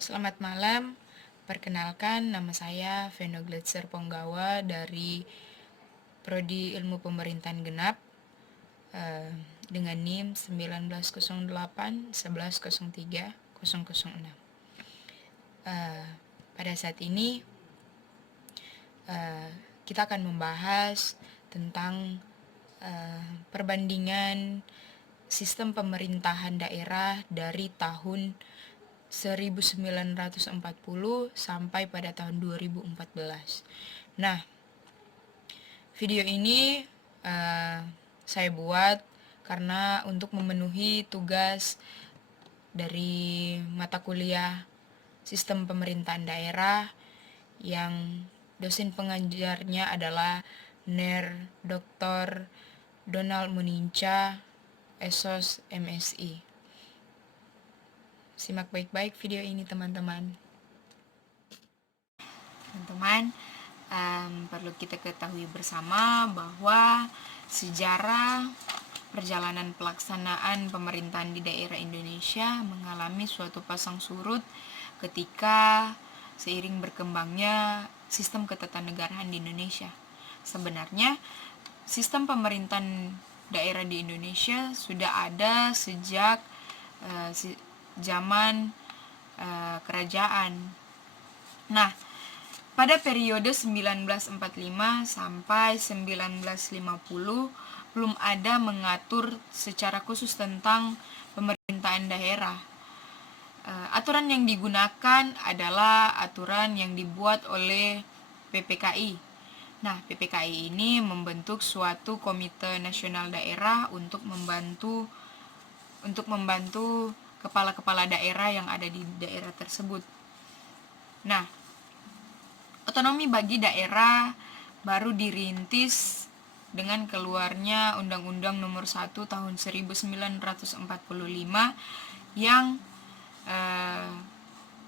Selamat malam, perkenalkan nama saya Veno Gletser Ponggawa dari Prodi Ilmu Pemerintahan Genap eh, dengan NIM 1908 1103 006. Pada saat ini kita akan membahas tentang perbandingan sistem pemerintahan daerah dari tahun 1940 sampai pada tahun 2014. Nah, video ini saya buat karena untuk memenuhi tugas dari mata kuliah sistem pemerintahan daerah yang dosen pengajarnya adalah NER Dr. Donald Muninca, Esos MSI. Simak baik-baik video ini teman-teman. Teman-teman, perlu kita ketahui bersama bahwa sejarah perjalanan pelaksanaan pemerintahan di daerah Indonesia mengalami suatu pasang surut ketika seiring berkembangnya sistem ketatanegaraan di Indonesia. Sebenarnya sistem pemerintahan daerah di Indonesia sudah ada sejak zaman kerajaan. Nah, pada periode 1945 sampai 1950 belum ada mengatur secara khusus tentang pemerintahan daerah. Aturan yang digunakan adalah aturan yang dibuat oleh PPKI. Nah, PPKI ini membentuk suatu Komite Nasional Daerah untuk membantu kepala-kepala daerah yang ada di daerah tersebut. Nah, otonomi bagi daerah baru dirintis dengan keluarnya Undang-Undang Nomor 1 Tahun 1945 yang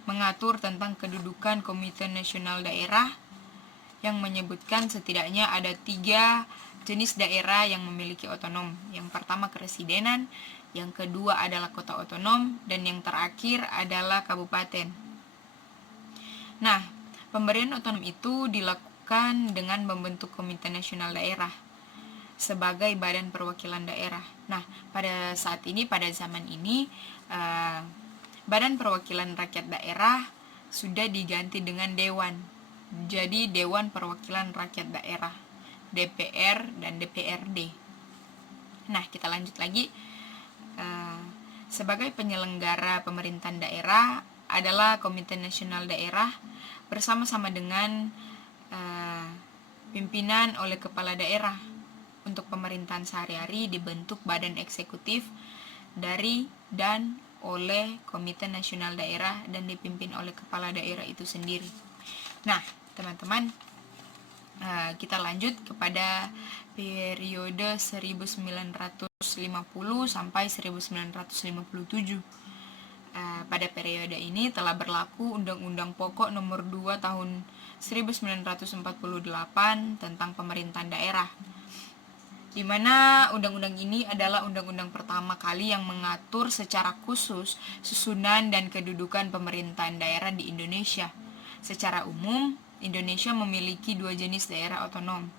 mengatur tentang kedudukan Komite Nasional Daerah yang menyebutkan setidaknya ada 3 jenis daerah yang memiliki otonom. Yang pertama kepresidenan, yang kedua adalah kota otonom, dan yang terakhir adalah kabupaten. Nah, pemberian otonom itu dilakukan dengan membentuk Komite Nasional Daerah sebagai badan perwakilan daerah. Nah, pada saat ini, pada zaman ini, Badan Perwakilan Rakyat Daerah sudah diganti dengan Dewan. Jadi Dewan Perwakilan Rakyat Daerah, DPR dan DPRD. Nah, kita lanjut lagi. Sebagai penyelenggara pemerintahan daerah adalah Komite Nasional Daerah bersama-sama dengan pimpinan oleh kepala daerah. Untuk pemerintahan sehari-hari dibentuk badan eksekutif dari dan oleh Komite Nasional Daerah dan dipimpin oleh kepala daerah itu sendiri. Nah, teman-teman, kita lanjut kepada periode 1950 sampai 1957. Pada periode ini telah berlaku Undang-Undang Pokok Nomor 2 Tahun 1948 tentang pemerintahan daerah, di mana undang-undang ini adalah undang-undang pertama kali yang mengatur secara khusus susunan dan kedudukan pemerintahan daerah di Indonesia. Secara umum, Indonesia memiliki 2 jenis daerah otonom,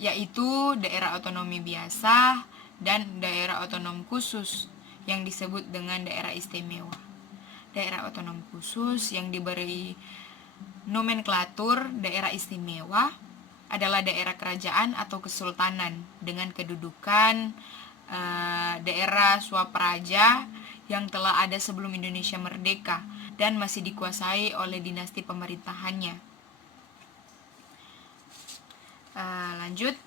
yaitu daerah otonomi biasa dan daerah otonom khusus yang disebut dengan daerah istimewa. Daerah otonom khusus yang diberi nomenklatur daerah istimewa adalah daerah kerajaan atau kesultanan dengan kedudukan daerah swapraja yang telah ada sebelum Indonesia merdeka dan masih dikuasai oleh dinasti pemerintahannya. Lanjut,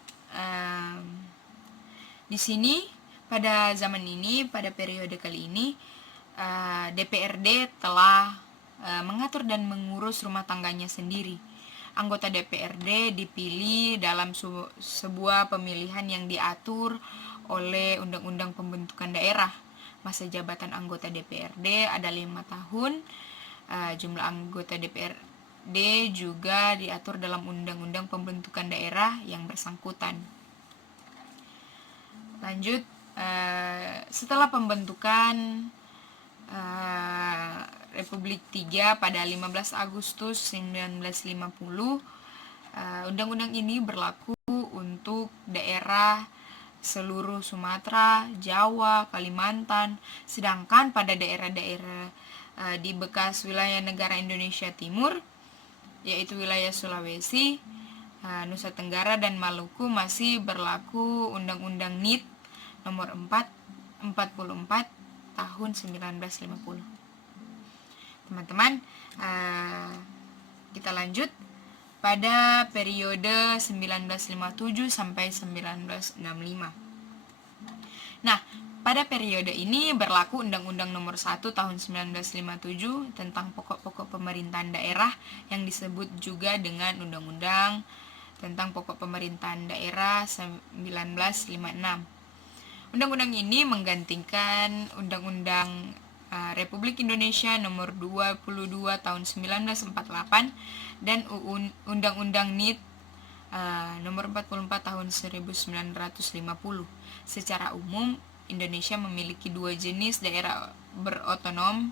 di sini pada zaman ini, pada periode kali ini, DPRD telah mengatur dan mengurus rumah tangganya sendiri. Anggota DPRD dipilih dalam sebuah pemilihan yang diatur oleh Undang-Undang Pembentukan Daerah. Masa jabatan anggota DPRD ada 5 tahun. Jumlah anggota DPRD juga diatur dalam Undang-Undang Pembentukan Daerah yang bersangkutan. Lanjut, setelah pembentukan Republik 3 pada 15 Agustus 1950. Undang-undang ini berlaku untuk daerah seluruh Sumatera, Jawa, Kalimantan, sedangkan pada daerah-daerah di bekas wilayah negara Indonesia Timur, yaitu wilayah Sulawesi, Nusa Tenggara, dan Maluku, masih berlaku Undang-Undang NIT nomor 44 tahun 1950. Teman-teman, kita lanjut pada periode 1957 sampai 1965. Nah, pada periode ini berlaku Undang-Undang Nomor 1 Tahun 1957 tentang pokok-pokok pemerintahan daerah yang disebut juga dengan Undang-Undang tentang Pokok Pemerintahan Daerah 1956. Undang-undang ini menggantikan Undang-Undang Republik Indonesia Nomor 22 Tahun 1948 dan Undang-Undang NIT Nomor 44 Tahun 1950. Secara umum, Indonesia memiliki dua jenis daerah berotonom,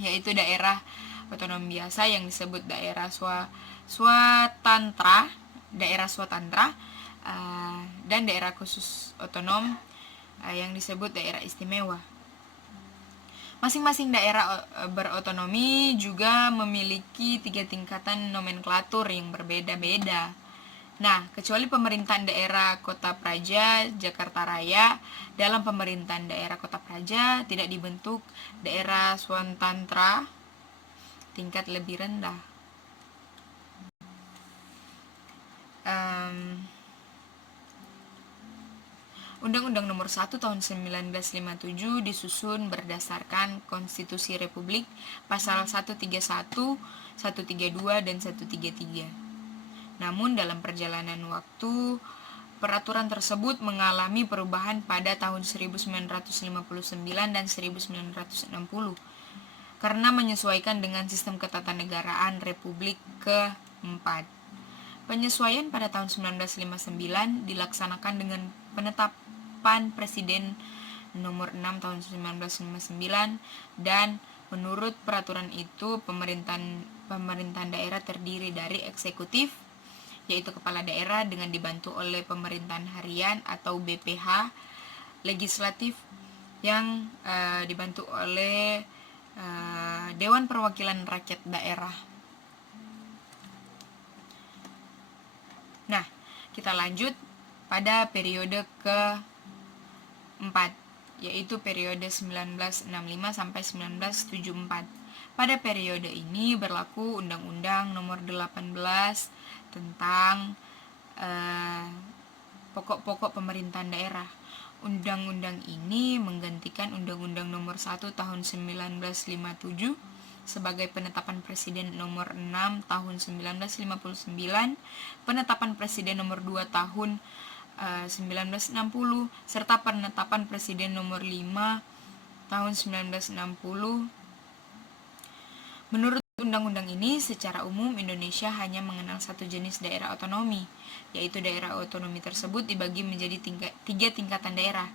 yaitu daerah otonom biasa yang disebut daerah swatantra, dan daerah khusus otonom yang disebut daerah istimewa. Masing-masing daerah berotonomi juga memiliki 3 tingkatan nomenklatur yang berbeda-beda. Nah, kecuali pemerintahan daerah Kota Praja, Jakarta Raya, dalam pemerintahan daerah Kota Praja tidak dibentuk daerah swatantra tingkat lebih rendah. Undang-Undang Nomor 1 Tahun 1957 disusun berdasarkan Konstitusi Republik Pasal 131, 132, dan 133. Namun dalam perjalanan waktu, peraturan tersebut mengalami perubahan pada tahun 1959 dan 1960 karena menyesuaikan dengan sistem ketatanegaraan Republik keempat. Penyesuaian pada tahun 1959 dilaksanakan dengan penetapan Presiden nomor 6 tahun 1959, dan menurut peraturan itu pemerintahan daerah terdiri dari eksekutif, yaitu kepala daerah dengan dibantu oleh pemerintahan harian atau BPH, legislatif yang dibantu oleh Dewan Perwakilan Rakyat Daerah. Nah, kita lanjut pada periode keempat, yaitu periode 1965 sampai 1974. Pada periode ini berlaku Undang-Undang Nomor 18 tentang pokok-pokok pemerintahan daerah. Undang-undang ini menggantikan Undang-Undang Nomor 1 Tahun 1957 sebagai penetapan Presiden Nomor 6 Tahun 1959, penetapan Presiden Nomor 2 Tahun 1960, serta penetapan Presiden Nomor 5 Tahun 1960. Menurut undang-undang ini, secara umum Indonesia hanya mengenal satu jenis daerah otonomi, yaitu daerah otonomi tersebut dibagi menjadi 3 tingkatan daerah,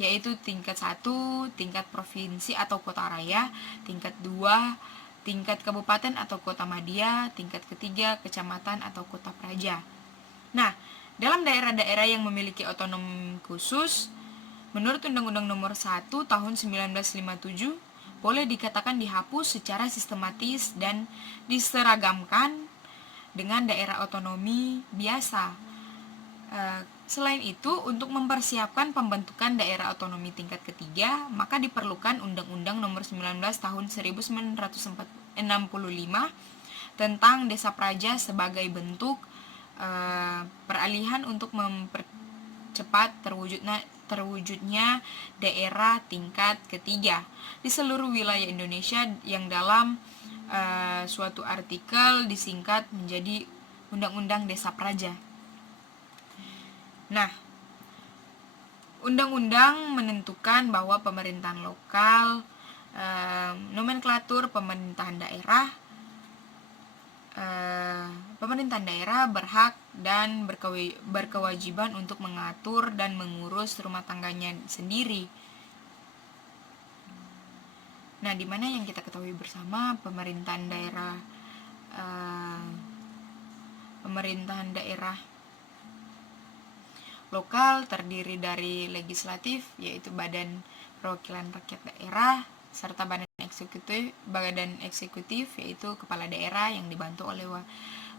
yaitu tingkat 1, tingkat provinsi atau kota raya, tingkat 2, tingkat kabupaten atau kota madya, tingkat ketiga, kecamatan atau kota praja. Nah, dalam daerah-daerah yang memiliki otonomi khusus, menurut Undang-Undang Nomor 1 Tahun 1957, boleh dikatakan dihapus secara sistematis dan diseragamkan dengan daerah otonomi biasa. Selain itu, untuk mempersiapkan pembentukan daerah otonomi tingkat ketiga, maka diperlukan Undang-Undang Nomor 19 Tahun 1965 tentang Desa Praja sebagai bentuk peralihan untuk mempercepat terwujudnya daerah tingkat ketiga di seluruh wilayah Indonesia, yang dalam suatu artikel disingkat menjadi Undang-Undang Desa Praja. Nah, undang-undang menentukan bahwa pemerintahan lokal, nomenklatur pemerintahan daerah berhak dan berkewajiban untuk mengatur dan mengurus rumah tangganya sendiri. Nah, di mana yang kita ketahui bersama pemerintahan daerah lokal terdiri dari legislatif, yaitu Badan Perwakilan Rakyat Daerah, serta badan eksekutif yaitu kepala daerah yang dibantu oleh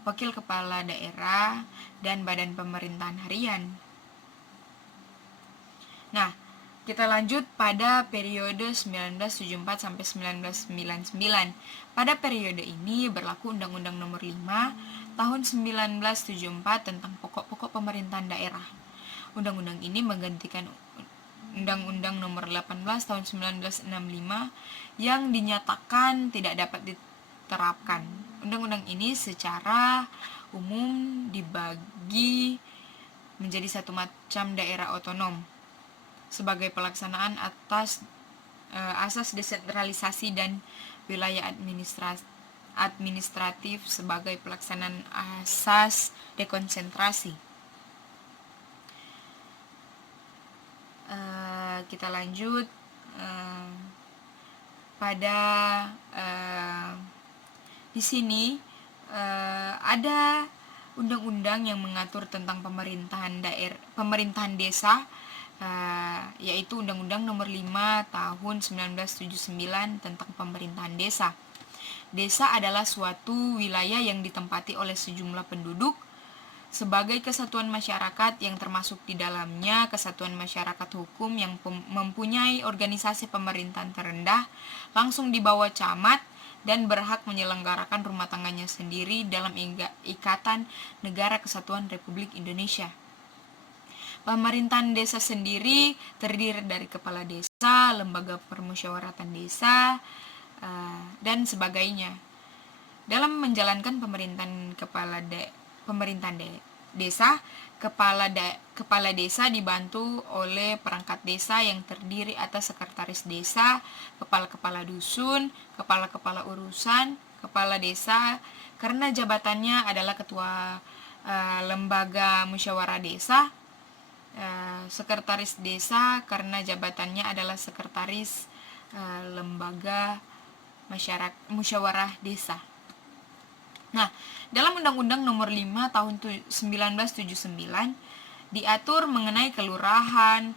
wakil kepala daerah dan badan pemerintahan harian. Nah, kita lanjut pada periode 1974 sampai 1999. Pada periode ini berlaku Undang-Undang Nomor 5 Tahun 1974 tentang pokok-pokok pemerintahan daerah. Undang-undang ini menggantikan Undang-Undang Nomor 18 Tahun 1965 yang dinyatakan tidak dapat diterapkan. Undang-undang ini secara umum dibagi menjadi satu macam daerah otonom sebagai pelaksanaan asas desentralisasi dan wilayah administratif sebagai pelaksanaan asas dekonsentrasi. Kita lanjut pada di sini ada undang-undang yang mengatur tentang pemerintahan desa, yaitu Undang-Undang Nomor 5 Tahun 1979 tentang pemerintahan desa. Desa adalah suatu wilayah yang ditempati oleh sejumlah penduduk sebagai kesatuan masyarakat yang termasuk di dalamnya kesatuan masyarakat hukum yang mempunyai organisasi pemerintahan terendah langsung di bawah camat dan berhak menyelenggarakan rumah tangganya sendiri dalam Ikatan Negara Kesatuan Republik Indonesia. Pemerintahan desa sendiri terdiri dari kepala desa, lembaga permusyawaratan desa, dan sebagainya. Dalam menjalankan pemerintahan desa, kepala desa dibantu oleh perangkat desa yang terdiri atas sekretaris desa, kepala-kepala dusun, kepala-kepala urusan, kepala desa karena jabatannya adalah ketua lembaga musyawarah desa, sekretaris desa karena jabatannya adalah sekretaris lembaga musyawarah desa. Nah, dalam Undang-Undang Nomor 5 Tahun 1979 diatur mengenai kelurahan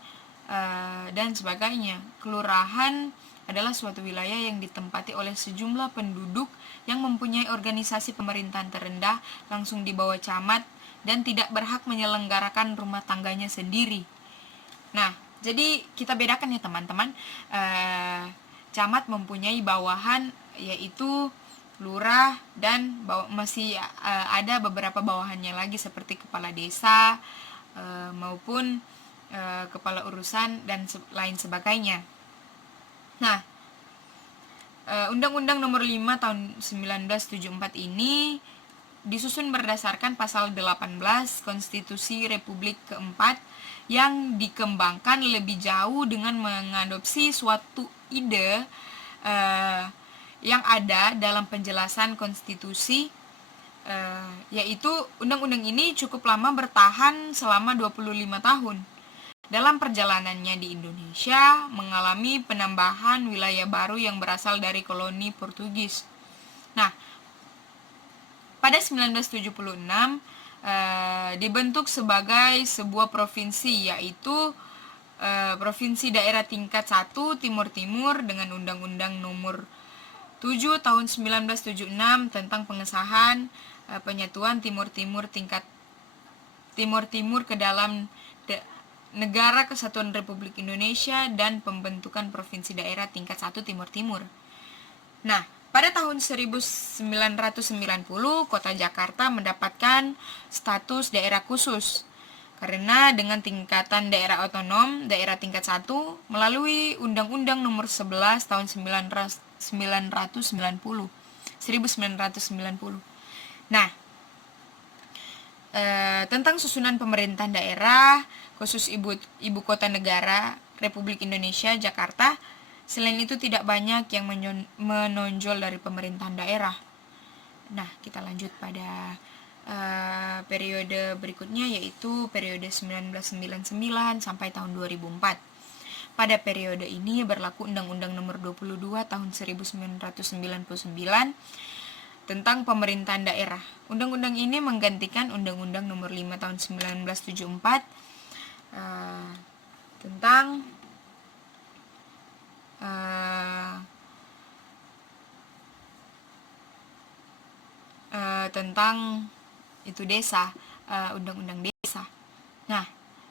dan sebagainya. Kelurahan adalah suatu wilayah yang ditempati oleh sejumlah penduduk yang mempunyai organisasi pemerintahan terendah langsung di bawah camat dan tidak berhak menyelenggarakan rumah tangganya sendiri. Nah, jadi kita bedakan ya teman-teman, camat mempunyai bawahan yaitu lurah dan masih ada beberapa bawahannya lagi seperti kepala desa maupun kepala urusan dan lain sebagainya. Nah, Undang-Undang Nomor 5 Tahun 1974 ini disusun berdasarkan pasal 18 Konstitusi Republik keempat yang dikembangkan lebih jauh dengan mengadopsi suatu ide yang ada dalam penjelasan konstitusi, yaitu undang-undang ini cukup lama bertahan selama 25 tahun. Dalam perjalanannya di Indonesia mengalami penambahan wilayah baru yang berasal dari koloni Portugis. Nah, pada 1976 dibentuk sebagai sebuah provinsi, yaitu Provinsi Daerah Tingkat 1 Timur Timur dengan Undang-Undang Nomor 7 Tahun 1976 tentang pengesahan penyatuan Timur Timur ke dalam Negara Kesatuan Republik Indonesia dan pembentukan Provinsi Daerah Tingkat 1 Timur Timur. Nah, pada tahun 1990 Kota Jakarta mendapatkan status daerah khusus karena dengan tingkatan daerah otonom, daerah tingkat 1 melalui Undang-Undang Nomor 11 Tahun 1990. Nah, tentang susunan pemerintahan daerah khusus ibu kota negara Republik Indonesia Jakarta, selain itu tidak banyak yang menonjol dari pemerintahan daerah. Nah, kita lanjut pada periode berikutnya, yaitu periode 1999 sampai tahun 2004. Pada periode ini berlaku Undang-Undang Nomor 22 Tahun 1999 tentang pemerintahan daerah. Undang-undang ini menggantikan Undang-Undang Nomor 5 Tahun 1974 tentang desa, Undang-Undang Desa. Nah,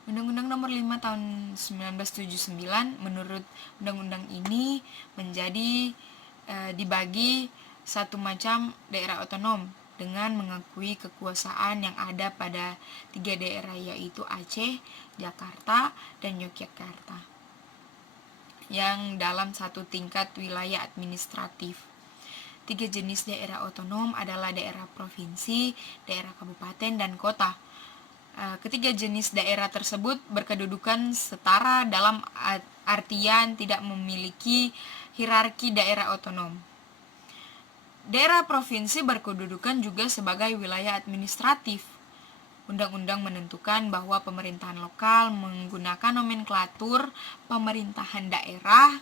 Undang-Undang Nomor 5 Tahun 1979 menurut undang-undang ini menjadi dibagi satu macam daerah otonom dengan mengakui kekuasaan yang ada pada 3 daerah, yaitu Aceh, Jakarta, dan Yogyakarta, yang dalam satu tingkat wilayah administratif. 3 jenis daerah otonom adalah daerah provinsi, daerah kabupaten, dan kota. Ketiga jenis daerah tersebut berkedudukan setara dalam artian tidak memiliki hierarki daerah otonom. Daerah provinsi berkedudukan juga sebagai wilayah administratif. Undang-undang menentukan bahwa pemerintahan lokal menggunakan nomenklatur pemerintahan daerah.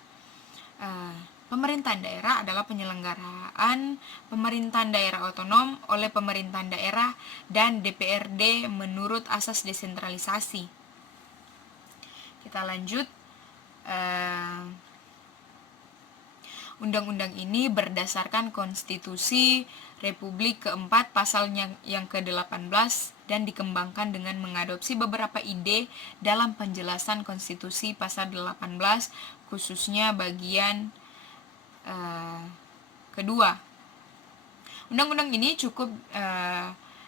Pemerintahan daerah adalah penyelenggaraan pemerintahan daerah otonom oleh pemerintahan daerah dan DPRD menurut asas desentralisasi. Kita lanjut. Undang-undang ini berdasarkan Konstitusi Republik keempat pasalnya yang ke-18 dan dikembangkan dengan mengadopsi beberapa ide dalam penjelasan konstitusi pasal 18, khususnya bagian kedua. Undang-undang ini cukup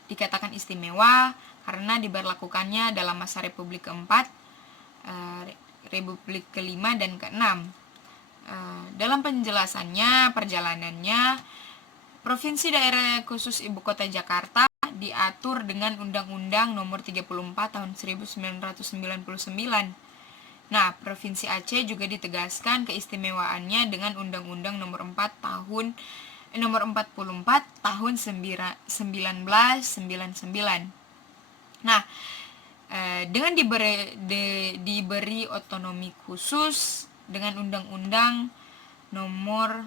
dikatakan istimewa karena diberlakukannya dalam masa Republik keempat, Republik kelima, dan keenam. Dalam perjalanannya, Provinsi Daerah Khusus Ibu Kota Jakarta diatur dengan Undang-Undang Nomor 34 Tahun 1999. Nah, Provinsi Aceh juga ditegaskan keistimewaannya dengan Undang-Undang Nomor 44 Tahun 1999. Nah, dengan diberi otonomi khusus dengan Undang-Undang Nomor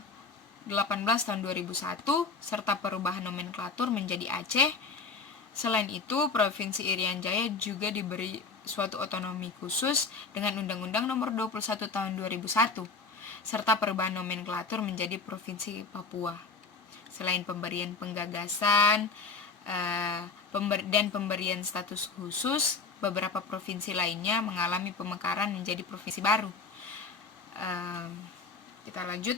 18 Tahun 2001 serta perubahan nomenklatur menjadi Aceh. Selain itu, Provinsi Irian Jaya juga diberi suatu otonomi khusus dengan Undang-Undang Nomor 21 Tahun 2001 serta perubahan nomenklatur menjadi Provinsi Papua. Selain pemberian penggagasan dan pemberian status khusus, beberapa provinsi lainnya mengalami pemekaran menjadi provinsi baru. Kita lanjut.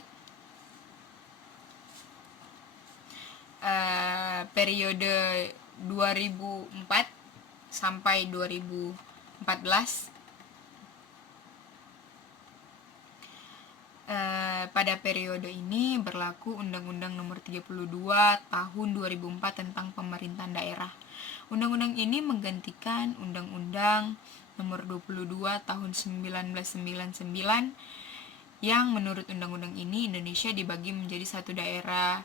Periode 2004 sampai 2014. Pada periode ini berlaku Undang-Undang Nomor 32 Tahun 2004 tentang pemerintahan daerah. Undang-undang ini menggantikan Undang-Undang Nomor 22 Tahun 1999 yang menurut undang-undang ini Indonesia dibagi menjadi satu daerah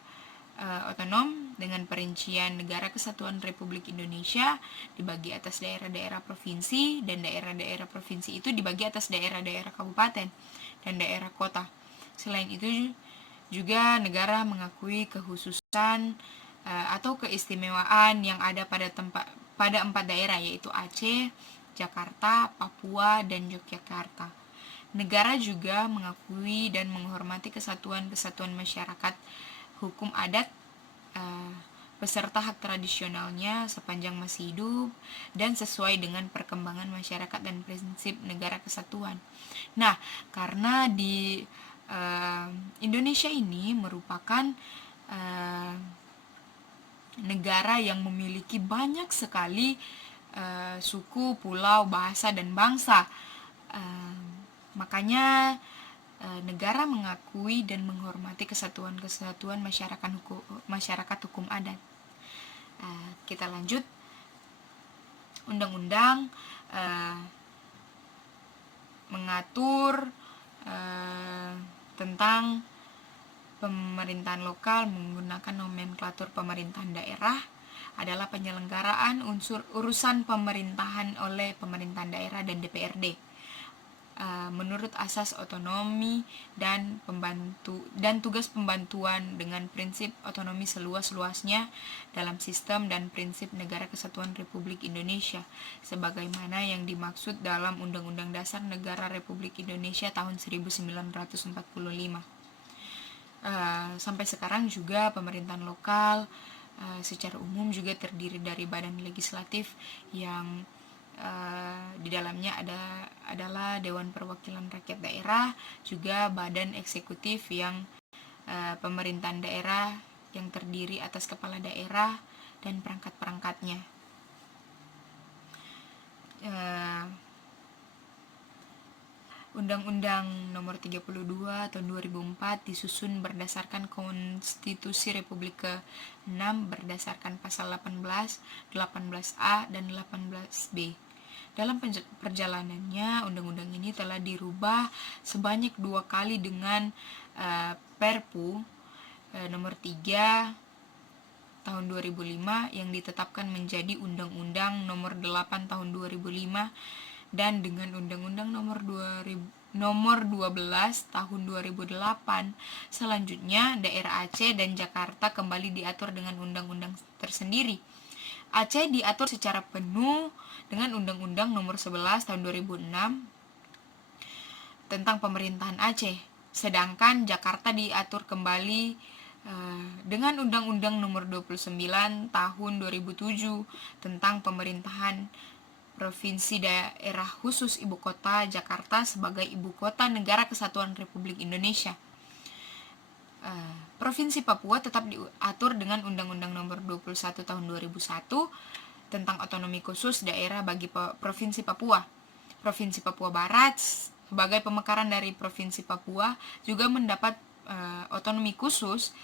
otonom dengan perincian Negara Kesatuan Republik Indonesia dibagi atas daerah-daerah provinsi, dan daerah-daerah provinsi itu dibagi atas daerah-daerah kabupaten dan daerah kota. Selain itu juga negara mengakui kekhususan atau keistimewaan yang ada pada 4 daerah, yaitu Aceh, Jakarta, Papua, dan Yogyakarta. Negara juga mengakui dan menghormati kesatuan-kesatuan masyarakat hukum adat beserta hak tradisionalnya sepanjang masih hidup dan sesuai dengan perkembangan masyarakat dan prinsip negara kesatuan. Nah, karena di Indonesia ini merupakan negara yang memiliki banyak sekali suku, pulau, bahasa, dan bangsa, makanya negara mengakui dan menghormati kesatuan-kesatuan masyarakat hukum adat. Kita lanjut. Undang-undang mengatur tentang pemerintahan lokal menggunakan nomenklatur pemerintahan daerah adalah penyelenggaraan urusan pemerintahan oleh pemerintahan daerah dan DPRD. menurut asas otonomi dan tugas pembantuan dengan prinsip otonomi seluas-luasnya dalam sistem dan prinsip Negara Kesatuan Republik Indonesia sebagaimana yang dimaksud dalam Undang-Undang Dasar Negara Republik Indonesia tahun 1945. Sampai sekarang juga pemerintahan lokal secara umum juga terdiri dari badan legislatif yang di dalamnya adalah Dewan Perwakilan Rakyat Daerah, juga badan eksekutif yang pemerintahan daerah yang terdiri atas kepala daerah dan perangkat-perangkatnya. Undang-Undang Nomor 32 Tahun 2004 disusun berdasarkan Konstitusi Republik ke-6 berdasarkan pasal 18, 18A, dan 18B. Dalam perjalanannya, undang-undang ini telah dirubah sebanyak 2 kali dengan Perpu Nomor 3 Tahun 2005 yang ditetapkan menjadi Undang-Undang Nomor 8 Tahun 2005 dan dengan Undang-Undang Nomor 12 Tahun 2008. Selanjutnya, daerah Aceh dan Jakarta kembali diatur dengan undang-undang tersendiri. Aceh diatur secara penuh dengan Undang-Undang Nomor 11 Tahun 2006 tentang pemerintahan Aceh, sedangkan Jakarta diatur kembali dengan Undang-Undang Nomor 29 Tahun 2007 tentang pemerintahan Provinsi Daerah Khusus Ibu Kota Jakarta sebagai Ibu Kota Negara Kesatuan Republik Indonesia. Provinsi Papua tetap diatur dengan Undang-Undang Nomor 21 Tahun 2001 tentang otonomi khusus daerah bagi Provinsi Papua. Provinsi Papua Barat sebagai pemekaran dari Provinsi Papua juga mendapat otonomi khusus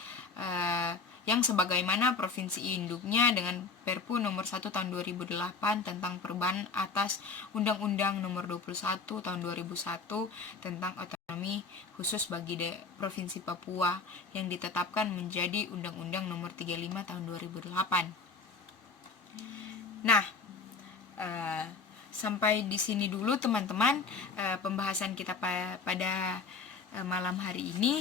yang sebagaimana provinsi induknya dengan Perpu Nomor 1 Tahun 2008 tentang perubahan atas Undang-Undang Nomor 21 Tahun 2001 tentang otonomi khusus bagi Provinsi Papua yang ditetapkan menjadi Undang-Undang Nomor 35 Tahun 2008. Nah, sampai di sini dulu teman-teman pembahasan kita pada malam hari ini.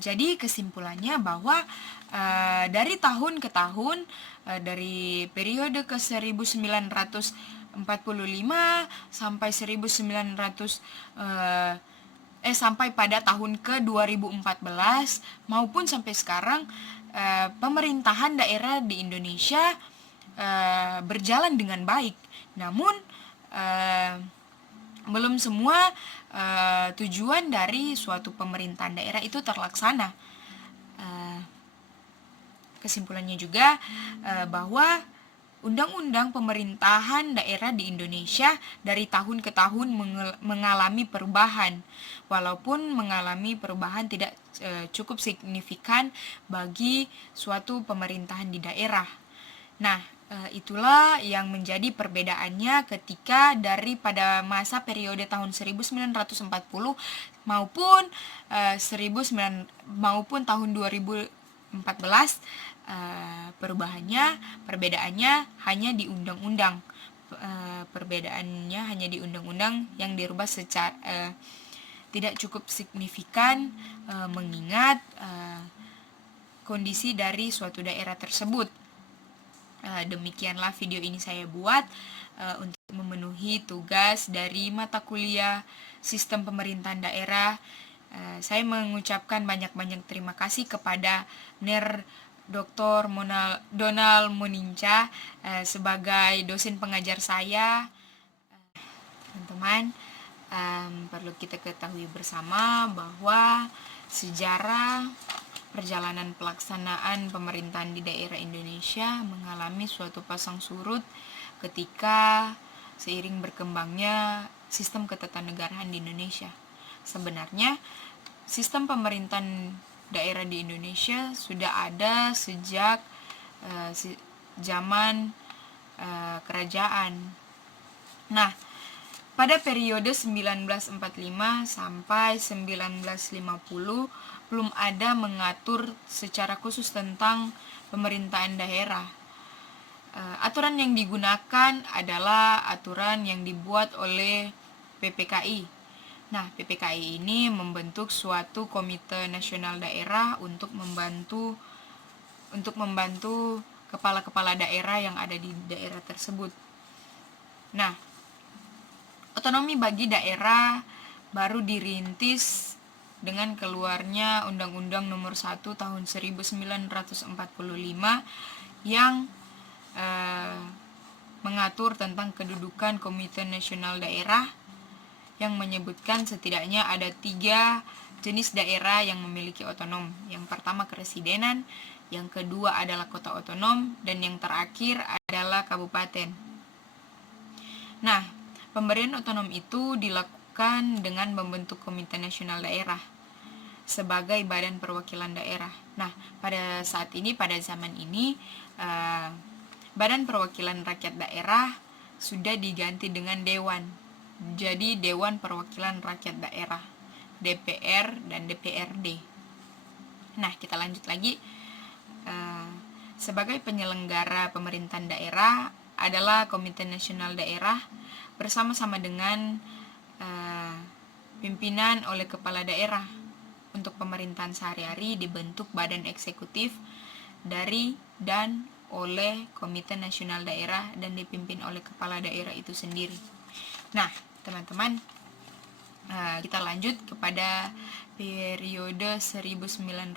Jadi kesimpulannya bahwa dari tahun ke tahun, dari periode ke 1945 sampai 1900 sampai pada tahun ke 2014 maupun sampai sekarang, pemerintahan daerah di Indonesia berjalan dengan baik. Namun belum semua tujuan dari suatu pemerintahan daerah itu terlaksana. Kesimpulannya juga bahwa undang-undang pemerintahan daerah di Indonesia dari tahun ke tahun mengalami perubahan, walaupun mengalami perubahan tidak cukup signifikan bagi suatu pemerintahan di daerah. Nah, itulah yang menjadi perbedaannya ketika pada masa periode tahun 1940 maupun maupun tahun 2014. Perbedaannya hanya di undang-undang. Perbedaannya hanya di undang-undang yang dirubah secara tidak cukup signifikan mengingat kondisi dari suatu daerah tersebut. Demikianlah video ini saya buat untuk memenuhi tugas dari mata kuliah Sistem Pemerintahan Daerah. Saya mengucapkan banyak-banyak terima kasih kepada NER Dr. Donald Moninca sebagai dosen pengajar saya. Teman-teman, perlu kita ketahui bersama bahwa sejarah perjalanan pelaksanaan pemerintahan di daerah Indonesia mengalami suatu pasang surut ketika seiring berkembangnya sistem ketatanegaraan di Indonesia. Sebenarnya sistem pemerintahan daerah di Indonesia sudah ada sejak zaman kerajaan. Nah, pada periode 1945 sampai 1950 belum ada mengatur secara khusus tentang pemerintahan daerah. Aturan yang digunakan adalah aturan yang dibuat oleh PPKI. Nah, PPKI ini membentuk suatu komite nasional daerah untuk membantu kepala-kepala daerah yang ada di daerah tersebut. Nah, otonomi bagi daerah baru dirintis dengan keluarnya Undang-Undang Nomor 1 Tahun 1945 yang mengatur tentang kedudukan Komite Nasional Daerah, yang menyebutkan setidaknya ada 3 jenis daerah yang memiliki otonom. Yang pertama kepresidenan, yang kedua adalah kota otonom, dan yang terakhir adalah kabupaten. Nah, pemberian otonom itu dilakukan dengan membentuk Komite Nasional Daerah sebagai badan perwakilan daerah. Nah, pada zaman ini, Badan Perwakilan Rakyat Daerah sudah diganti dengan Dewan. Jadi Dewan Perwakilan Rakyat Daerah, DPR dan DPRD. Nah, kita lanjut lagi. Sebagai penyelenggara pemerintahan daerah adalah Komite Nasional Daerah bersama-sama dengan pimpinan oleh kepala daerah. Untuk pemerintahan sehari-hari dibentuk badan eksekutif dari dan oleh Komite Nasional Daerah dan dipimpin oleh kepala daerah itu sendiri. Nah, teman-teman, kita lanjut kepada periode 1950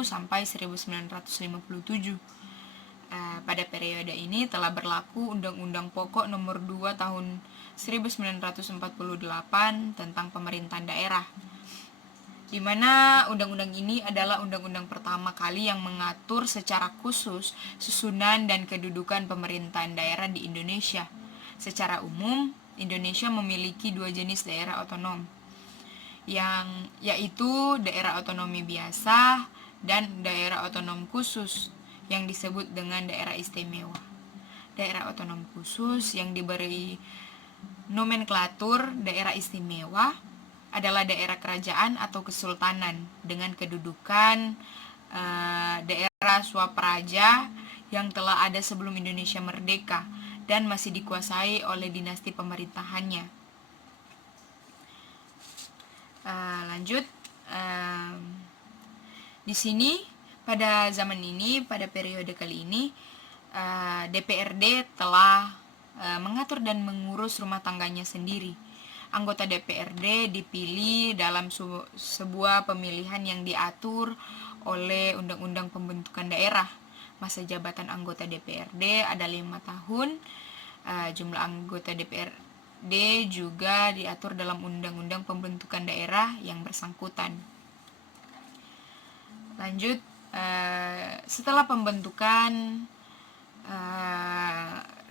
sampai 1957. Pada periode ini telah berlaku Undang-Undang Pokok Nomor 2 Tahun 1948 tentang pemerintahan daerah, di mana undang-undang ini adalah undang-undang pertama kali yang mengatur secara khusus susunan dan kedudukan pemerintahan daerah di Indonesia. Secara umum, Indonesia memiliki 2 jenis daerah otonom, yaitu daerah otonomi biasa dan daerah otonom khusus yang disebut dengan daerah istimewa. Daerah otonom khusus yang diberi nomenklatur daerah istimewa adalah daerah kerajaan atau kesultanan dengan kedudukan daerah swapraja yang telah ada sebelum Indonesia merdeka dan masih dikuasai oleh dinasti pemerintahannya. Lanjut, di sini pada zaman ini, pada periode kali ini, DPRD telah mengatur dan mengurus rumah tangganya sendiri. Anggota DPRD dipilih dalam sebuah pemilihan yang diatur oleh Undang-Undang Pembentukan Daerah. Masa jabatan anggota DPRD ada 5 tahun. Jumlah anggota DPRD juga diatur dalam Undang-Undang Pembentukan Daerah yang bersangkutan. Lanjut, setelah pembentukan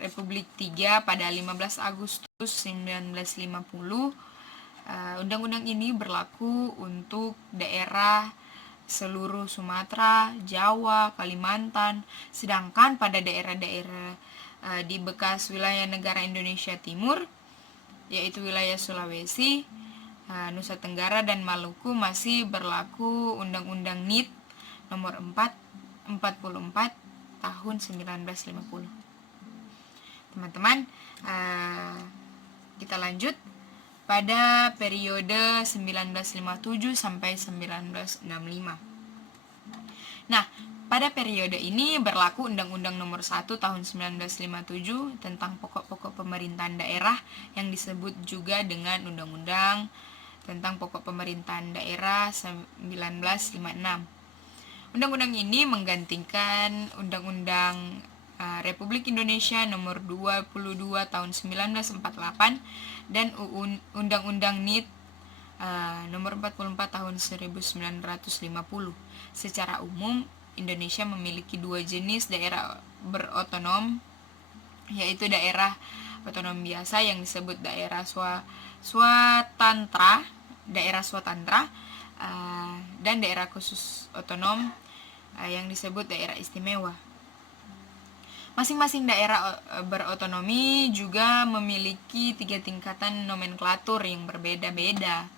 Republik 3 pada 15 Agustus 1950, undang-undang ini berlaku untuk daerah seluruh Sumatera, Jawa, Kalimantan, sedangkan pada daerah-daerah di bekas wilayah negara Indonesia Timur, yaitu wilayah Sulawesi, Nusa Tenggara, dan Maluku masih berlaku Undang-Undang NIT nomor 44 tahun 1950. Teman-teman, kita lanjut pada periode 1957 sampai 1965. Nah, pada periode ini berlaku Undang-Undang Nomor 1 Tahun 1957 tentang pokok-pokok pemerintahan daerah yang disebut juga dengan Undang-Undang tentang Pokok Pemerintahan Daerah 1956. Undang-undang ini menggantikan Undang-Undang Republik Indonesia Nomor 22 Tahun 1948 dan Undang-Undang NIT Nomor 44 Tahun 1950. Secara umum, Indonesia memiliki 2 jenis daerah berotonom, yaitu daerah otonom biasa yang disebut daerah swatantra, dan daerah khusus otonom yang disebut daerah istimewa. Masing-masing daerah berotonomi juga memiliki 3 tingkatan nomenklatur yang berbeda-beda.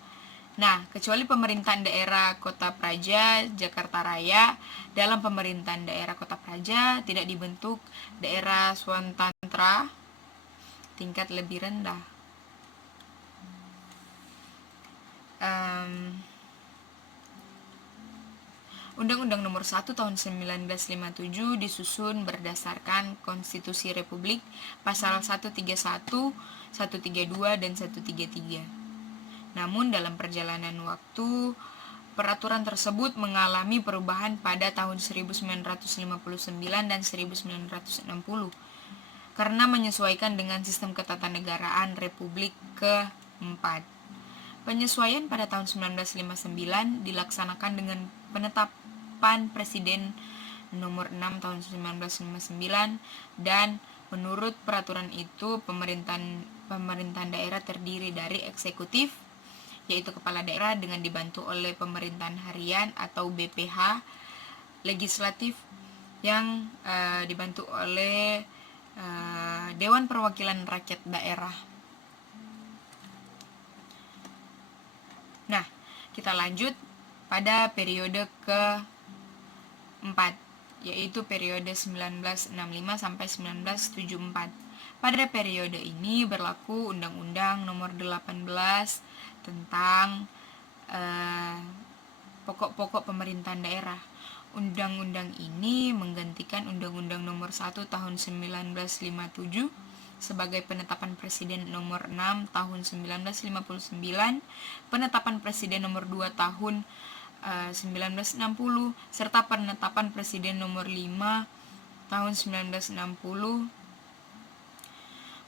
Nah, kecuali pemerintahan daerah Kota Praja, Jakarta Raya, dalam pemerintahan daerah Kota Praja tidak dibentuk daerah swatantra tingkat lebih rendah. Undang-Undang Nomor 1 Tahun 1957 disusun berdasarkan Konstitusi Republik Pasal 131, 132, dan 133. Namun dalam perjalanan waktu, peraturan tersebut mengalami perubahan pada tahun 1959 dan 1960 karena menyesuaikan dengan sistem ketatanegaraan Republik keempat. Penyesuaian pada tahun 1959 dilaksanakan dengan penetapan Presiden nomor 6 tahun 1959, dan menurut peraturan itu pemerintahan daerah terdiri dari eksekutif, yaitu kepala daerah dengan dibantu oleh pemerintahan harian atau BPH, legislatif yang dibantu oleh Dewan Perwakilan Rakyat Daerah. Nah, kita lanjut pada periode keempat, yaitu periode 1965 sampai 1974. Pada periode ini berlaku Undang-Undang Nomor 18 tentang pokok-pokok pemerintahan daerah. Undang-undang ini menggantikan Undang-Undang Nomor 1 Tahun 1957 sebagai penetapan Presiden Nomor 6 Tahun 1959, penetapan Presiden Nomor 2 Tahun 1960, serta penetapan Presiden Nomor 5 Tahun 1960.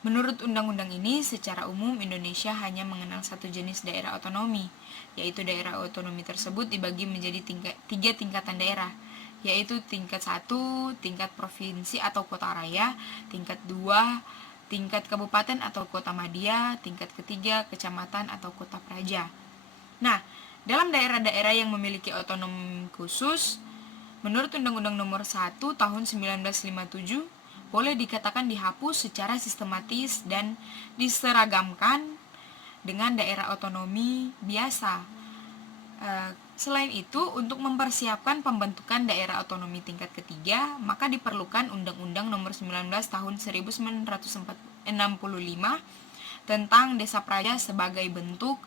Menurut undang-undang ini, secara umum Indonesia hanya mengenal satu jenis daerah otonomi, yaitu daerah otonomi tersebut dibagi menjadi tiga tingkatan daerah, yaitu tingkat 1, tingkat provinsi atau kota raya, tingkat 2, tingkat kabupaten atau kota madya, tingkat ketiga, kecamatan atau kota praja. Nah, dalam daerah-daerah yang memiliki otonomi khusus, menurut Undang-Undang Nomor 1 Tahun 1957, boleh dikatakan dihapus secara sistematis dan diseragamkan dengan daerah otonomi biasa. Selain itu, untuk mempersiapkan pembentukan daerah otonomi tingkat ketiga, maka diperlukan Undang-Undang Nomor 19 Tahun 1965 tentang Desa Praja sebagai bentuk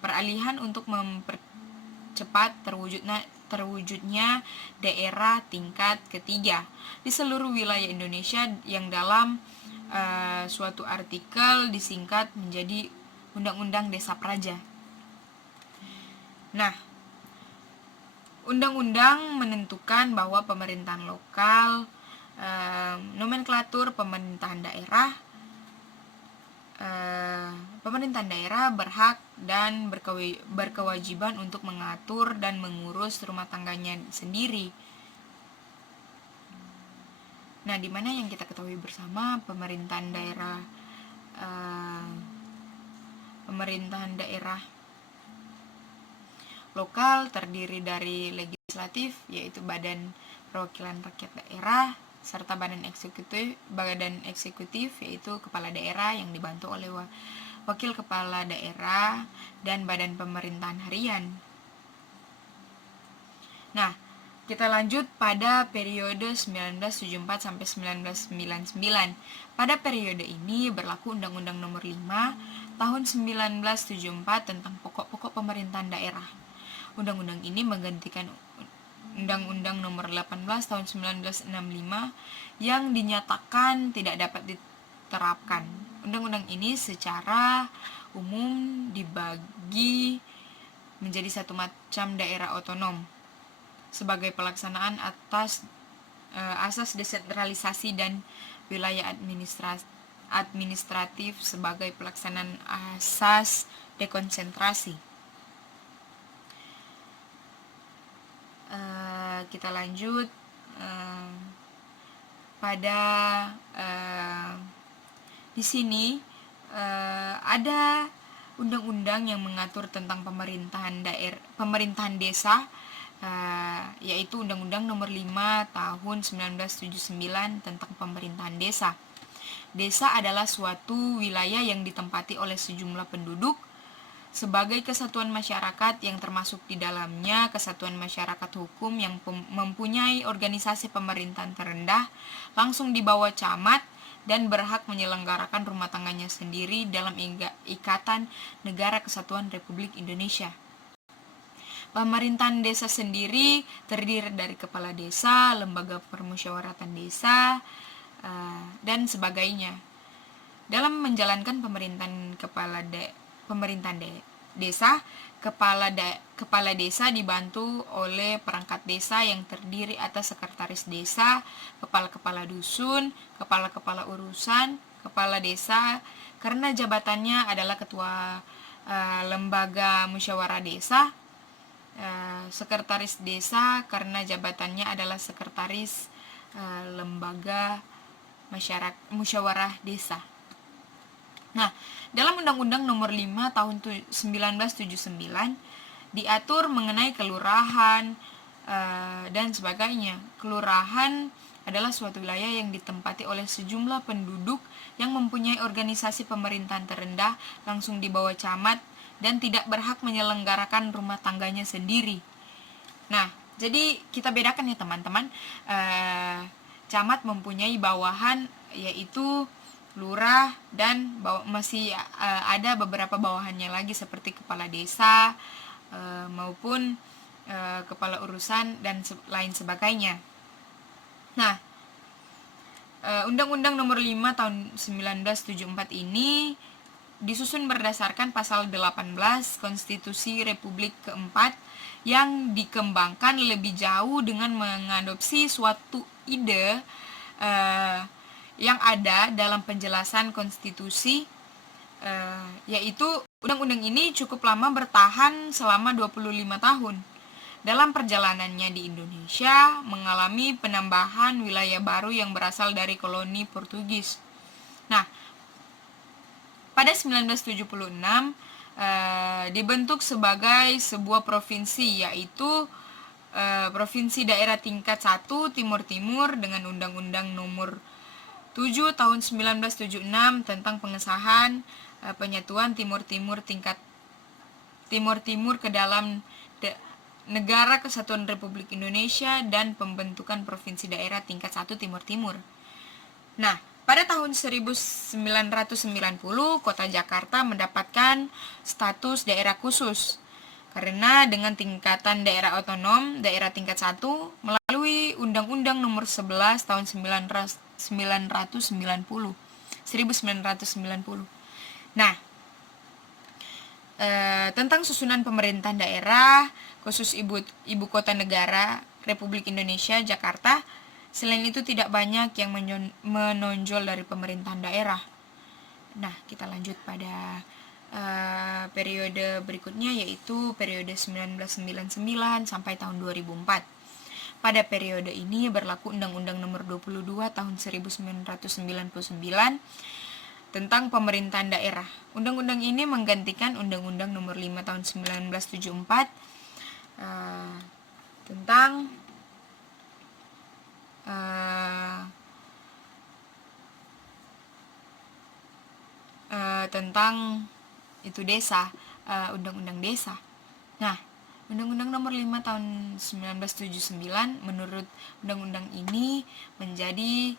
peralihan untuk mempercepat terwujudnya daerah tingkat ketiga di seluruh wilayah Indonesia, yang dalam suatu artikel disingkat menjadi Undang-Undang Desa Praja. Nah, undang-undang menentukan bahwa pemerintahan lokal, nomenklatur pemerintahan daerah berhak dan berkewajiban untuk mengatur dan mengurus rumah tangganya sendiri. Nah, di mana yang kita ketahui bersama, pemerintahan daerah lokal terdiri dari legislatif, yaitu Badan Perwakilan Rakyat Daerah, serta badan eksekutif, yaitu kepala daerah yang dibantu oleh wakil kepala daerah, dan badan pemerintahan harian. Nah, kita lanjut pada periode 1974 sampai 1999. Pada periode ini berlaku Undang-Undang Nomor 5 Tahun 1974 tentang pokok-pokok pemerintahan daerah. Undang-undang ini menggantikan Undang-Undang Nomor 18 Tahun 1965 yang dinyatakan tidak dapat diterapkan. Undang-undang ini secara umum dibagi menjadi satu macam daerah otonom sebagai pelaksanaan asas desentralisasi, dan wilayah administratif sebagai pelaksanaan asas dekonsentrasi. Kita lanjut pada di sini ada undang-undang yang mengatur tentang pemerintahan desa, yaitu Undang-Undang Nomor 5 Tahun 1979 tentang pemerintahan desa. Desa adalah suatu wilayah yang ditempati oleh sejumlah penduduk sebagai kesatuan masyarakat yang termasuk di dalamnya kesatuan masyarakat hukum yang mempunyai organisasi pemerintahan terendah langsung di bawah camat dan berhak menyelenggarakan rumah tangganya sendiri dalam Ikatan Negara Kesatuan Republik Indonesia. Pemerintahan desa sendiri terdiri dari kepala desa, lembaga permusyawaratan desa, dan sebagainya. Dalam menjalankan desa, kepala desa dibantu oleh perangkat desa yang terdiri atas sekretaris desa, kepala-kepala dusun, kepala-kepala urusan, kepala desa karena jabatannya adalah ketua lembaga musyawarah desa, sekretaris desa karena jabatannya adalah sekretaris lembaga musyawarah desa. Nah, dalam Undang-Undang Nomor 5 Tahun 1979 diatur mengenai kelurahan dan sebagainya. Kelurahan adalah suatu wilayah yang ditempati oleh sejumlah penduduk yang mempunyai organisasi pemerintahan terendah langsung di bawah camat dan tidak berhak menyelenggarakan rumah tangganya sendiri. Nah, jadi kita bedakan ya teman-teman, camat mempunyai bawahan yaitu lurah dan masih ada beberapa bawahannya lagi seperti kepala desa maupun kepala urusan dan lain sebagainya. Nah, Undang-Undang Nomor 5 Tahun 1974 ini disusun berdasarkan pasal 18 Konstitusi Republik keempat yang dikembangkan lebih jauh dengan mengadopsi suatu ide yang ada dalam penjelasan konstitusi, yaitu undang-undang ini cukup lama bertahan selama 25 tahun. Dalam perjalanannya di Indonesia mengalami penambahan wilayah baru yang berasal dari koloni Portugis. Nah, pada 1976 dibentuk sebagai sebuah provinsi, yaitu Provinsi Daerah Tingkat 1 Timur Timur dengan Undang-Undang Nomor 7 tahun 1976 tentang pengesahan penyatuan Timur Timur ke dalam Negara Kesatuan Republik Indonesia dan pembentukan Provinsi Daerah Tingkat 1 Timur Timur. Nah, pada tahun 1990 Kota Jakarta mendapatkan status daerah khusus karena dengan tingkatan daerah otonom daerah tingkat 1 melalui Undang-Undang Nomor 11 tahun 1990. Nah, tentang susunan pemerintahan daerah khusus ibu kota negara Republik Indonesia Jakarta, selain itu tidak banyak yang menonjol dari pemerintahan daerah. Nah, kita lanjut pada periode berikutnya, yaitu periode 1999 sampai tahun 2004. Pada periode ini berlaku Undang-Undang Nomor 22 Tahun 1999 tentang pemerintahan daerah. Undang-undang ini menggantikan Undang-Undang Nomor 5 Tahun 1974 tentang itu desa, undang-undang desa. Nah, Undang-Undang Nomor 5 Tahun 1979 menurut undang-undang ini menjadi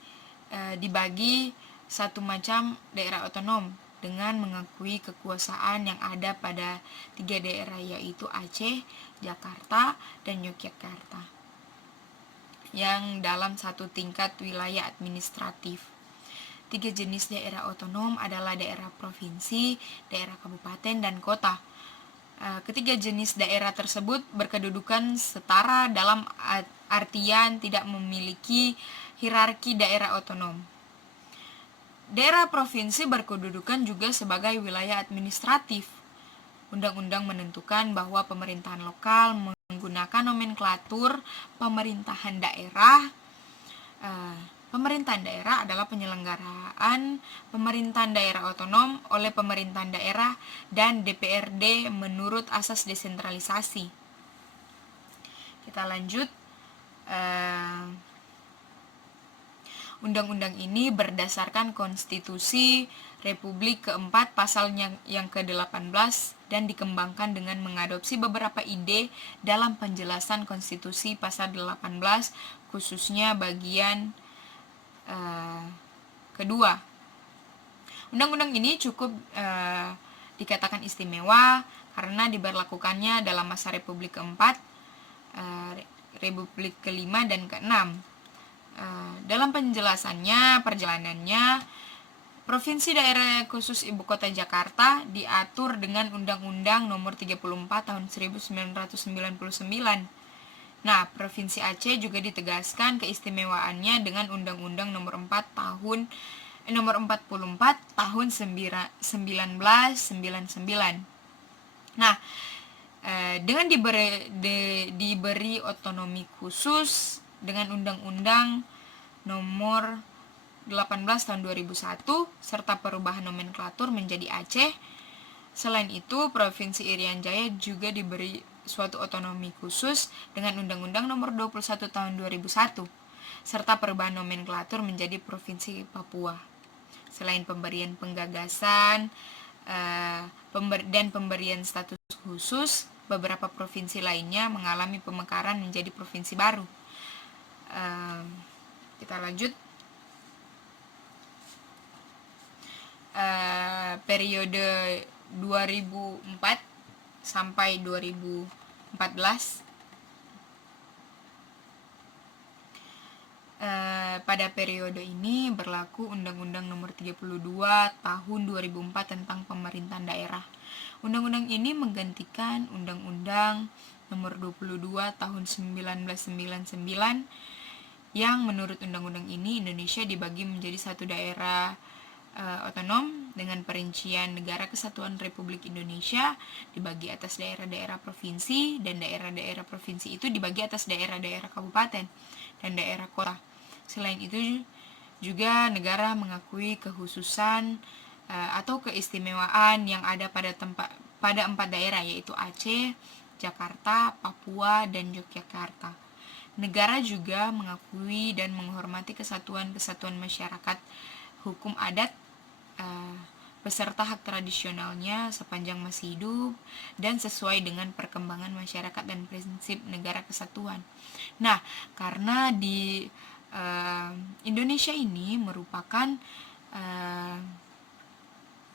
dibagi satu macam daerah otonom dengan mengakui kekuasaan yang ada pada 3 daerah, yaitu Aceh, Jakarta, dan Yogyakarta yang dalam satu tingkat wilayah administratif. 3 jenis daerah otonom adalah daerah provinsi, daerah kabupaten, dan kota. Ketiga jenis daerah tersebut berkedudukan setara dalam artian tidak memiliki hierarki daerah otonom. Daerah provinsi berkedudukan juga sebagai wilayah administratif. Undang-undang menentukan bahwa pemerintahan lokal menggunakan nomenklatur pemerintahan daerah. Pemerintahan daerah adalah penyelenggaraan pemerintahan daerah otonom oleh pemerintahan daerah dan DPRD menurut asas desentralisasi. Kita lanjut. Undang-undang ini berdasarkan Konstitusi Republik keempat pasalnya yang ke-18 dan dikembangkan dengan mengadopsi beberapa ide dalam penjelasan konstitusi pasal 18, khususnya bagian kedua. Undang-undang ini cukup dikatakan istimewa karena diberlakukannya dalam masa Republik keempat, Republik kelima, dan keenam. Dalam perjalanannya, Provinsi Daerah Khusus Ibu Kota Jakarta diatur dengan Undang-Undang Nomor 34 Tahun 1999. Nah, Provinsi Aceh juga ditegaskan keistimewaannya dengan Undang-Undang Nomor 44 Tahun 1999. Nah, dengan diberi otonomi khusus dengan Undang-Undang Nomor 18 Tahun 2001 serta perubahan nomenklatur menjadi Aceh. Selain itu, Provinsi Irian Jaya juga diberi suatu otonomi khusus dengan Undang-Undang Nomor 21 Tahun 2001 serta perubahan nomenklatur menjadi Provinsi Papua. Selain pemberian penggagasan dan pemberian status khusus, beberapa provinsi lainnya mengalami pemekaran menjadi provinsi baru. Kita lanjut. Periode 2004 sampai 2014. Pada periode ini berlaku Undang-Undang Nomor 32 Tahun 2004 tentang pemerintahan daerah. Undang-undang ini menggantikan Undang-Undang Nomor 22 Tahun 1999 yang menurut undang-undang ini Indonesia dibagi menjadi satu daerah otonom dengan perincian Negara Kesatuan Republik Indonesia dibagi atas daerah-daerah provinsi, dan daerah-daerah provinsi itu dibagi atas daerah-daerah kabupaten dan daerah kota. Selain itu juga negara mengakui kekhususan atau keistimewaan yang ada pada 4 daerah, yaitu Aceh, Jakarta, Papua, dan Yogyakarta. Negara juga mengakui dan menghormati kesatuan-kesatuan masyarakat hukum adat beserta hak tradisionalnya sepanjang masih hidup dan sesuai dengan perkembangan masyarakat dan prinsip negara kesatuan. Nah, karena di Indonesia ini merupakan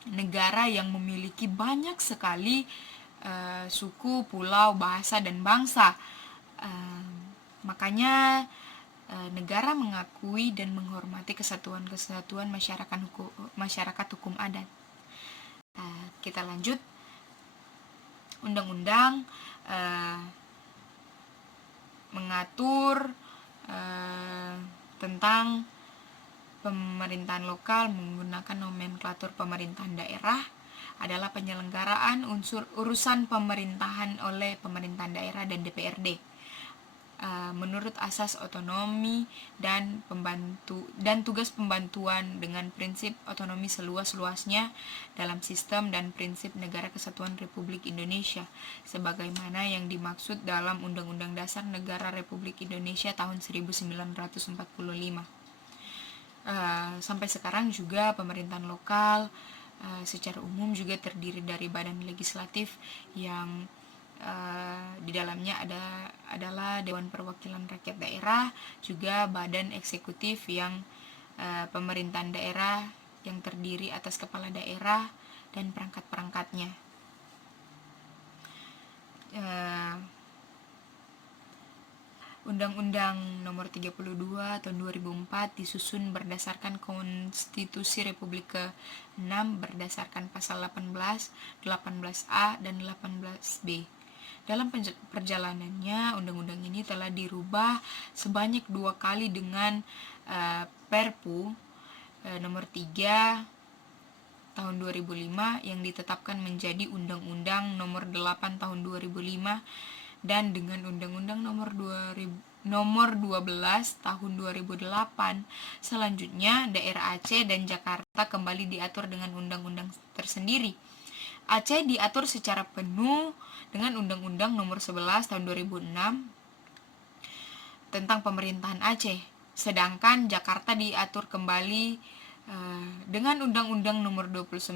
negara yang memiliki banyak sekali suku, pulau, bahasa, dan bangsa. Makanya negara mengakui dan menghormati kesatuan-kesatuan masyarakat hukum adat. Kita lanjut. Undang-undang mengatur tentang pemerintahan lokal menggunakan nomenklatur pemerintahan daerah adalah penyelenggaraan urusan pemerintahan oleh pemerintahan daerah dan DPRD menurut asas otonomi dan tugas pembantuan dengan prinsip otonomi seluas-luasnya dalam sistem dan prinsip Negara Kesatuan Republik Indonesia sebagaimana yang dimaksud dalam Undang-Undang Dasar Negara Republik Indonesia tahun 1945. Sampai sekarang juga pemerintahan lokal secara umum juga terdiri dari badan legislatif yang di dalamnya adalah Dewan Perwakilan Rakyat Daerah, juga badan eksekutif yang pemerintahan daerah yang terdiri atas kepala daerah dan perangkat-perangkatnya. Undang-Undang Nomor 32 Tahun 2004 disusun berdasarkan Konstitusi Republik ke-6 berdasarkan pasal 18, 18A, dan 18B. Dalam perjalanannya, undang-undang ini telah dirubah sebanyak 2 kali dengan Perpu Nomor 3 Tahun 2005 yang ditetapkan menjadi Undang-Undang Nomor 8 Tahun 2005 dan dengan Undang-Undang Nomor 12 Tahun 2008. Selanjutnya, daerah Aceh dan Jakarta kembali diatur dengan undang-undang tersendiri. Aceh diatur secara penuh dengan Undang-Undang Nomor 11 Tahun 2006 tentang pemerintahan Aceh, sedangkan Jakarta diatur kembali dengan Undang-Undang Nomor 29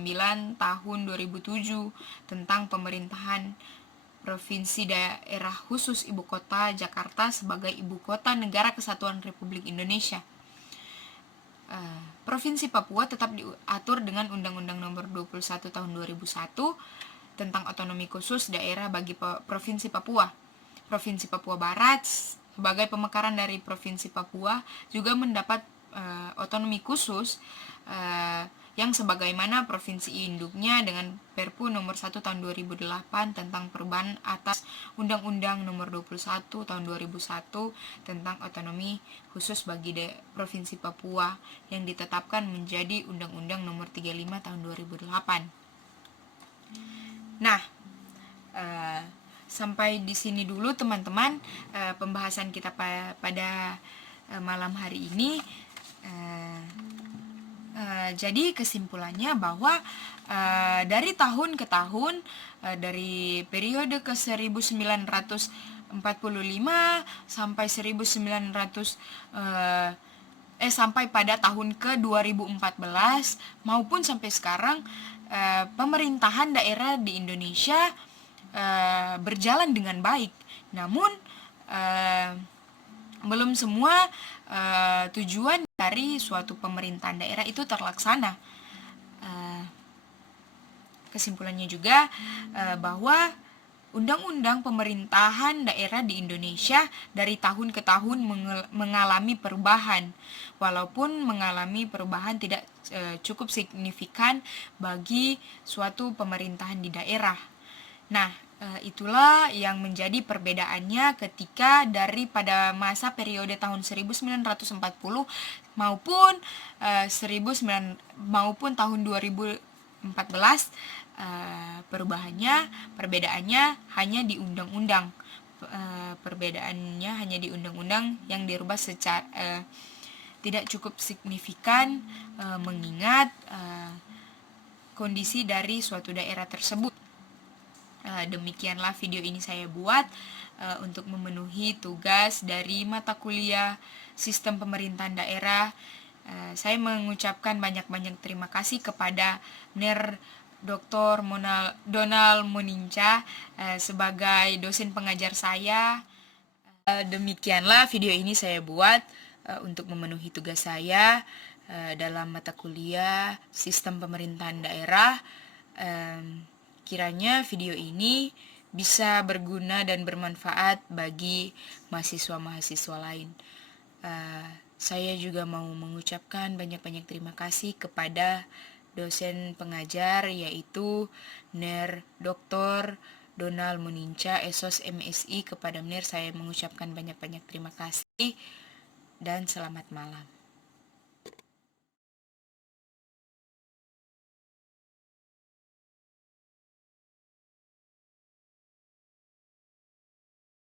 Tahun 2007 tentang pemerintahan Provinsi Daerah Khusus Ibu Kota Jakarta sebagai Ibu Kota Negara Kesatuan Republik Indonesia. Provinsi Papua tetap diatur dengan Undang-Undang Nomor 21 Tahun 2001 tentang otonomi khusus daerah bagi Provinsi Papua. Provinsi Papua Barat sebagai pemekaran dari Provinsi Papua juga mendapat otonomi khusus yang sebagaimana provinsi induknya dengan Perpu nomor 1 tahun 2008 tentang perubahan atas Undang-Undang nomor 21 tahun 2001 tentang otonomi khusus bagi Provinsi Papua yang ditetapkan menjadi Undang-Undang nomor 35 tahun 2008. Nah, sampai di sini dulu teman-teman pembahasan kita pada malam hari ini. Jadi kesimpulannya bahwa dari tahun ke tahun, dari periode ke 1945 sampai 1900 sampai pada tahun ke 2014 maupun sampai sekarang, pemerintahan daerah di Indonesia berjalan dengan baik. Namun belum semua tujuan dari suatu pemerintahan daerah itu terlaksana. Kesimpulannya juga bahwa Undang-Undang Pemerintahan Daerah di Indonesia dari tahun ke tahun mengalami perubahan, walaupun mengalami perubahan tidak cukup signifikan bagi suatu pemerintahan di daerah. Nah, itulah yang menjadi perbedaannya ketika pada masa periode tahun 1940 maupun maupun tahun 2014. Perbedaannya hanya di undang-undang. Perbedaannya hanya di undang-undang yang dirubah secara tidak cukup signifikan, mengingat kondisi dari suatu daerah tersebut. Demikianlah video ini saya buat untuk memenuhi tugas dari mata kuliah Sistem Pemerintahan Daerah. Saya mengucapkan banyak-banyak terima kasih kepada NER Dr. Donald Moninca sebagai dosen pengajar saya. Demikianlah video ini saya buat untuk memenuhi tugas saya dalam mata kuliah Sistem Pemerintahan Daerah. Kiranya video ini bisa berguna dan bermanfaat bagi mahasiswa-mahasiswa lain. Saya juga mau mengucapkan banyak-banyak terima kasih kepada dosen pengajar, yaitu NER Dr. Donald Moninca, Esos MSI. Kepada NER saya mengucapkan banyak-banyak terima kasih dan selamat malam.